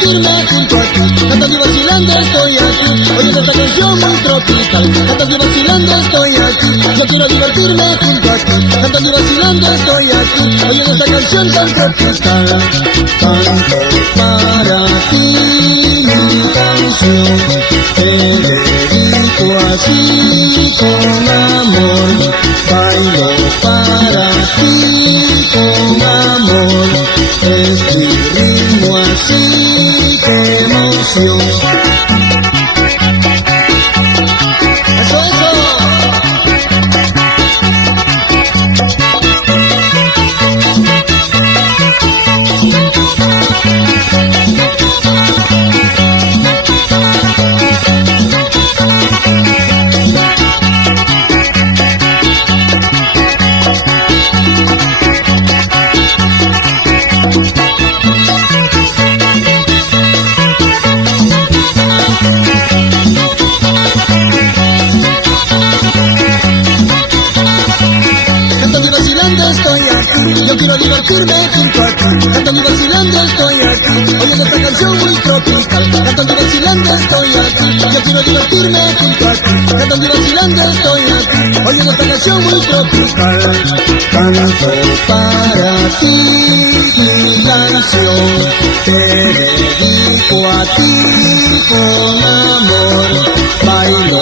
divertirme junto a ti. Cantando y vacilando estoy aquí, oyendo esta canción muy tropical. Cantando y vacilando estoy aquí, yo quiero divertirme junto a ti. Cantando y vacilando estoy aquí, oyendo esta canción tan tropical. Canto para ti mi canción, te dedico así con amor. Bailo para ti con amor, es mi ritmo así, qué emoción. ¡Eso, eso! Estoy aquí, yo quiero divertirme junto a ti. Cantando y vacilando estoy aquí, oyendo esta canción muy tropical. Cantando y vacilando estoy aquí, yo quiero divertirme junto a ti. Cantando y vacilando estoy aquí, oyendo esta canción muy tropical. Canto para ti mi canción, te dedico a ti con amor. Bailo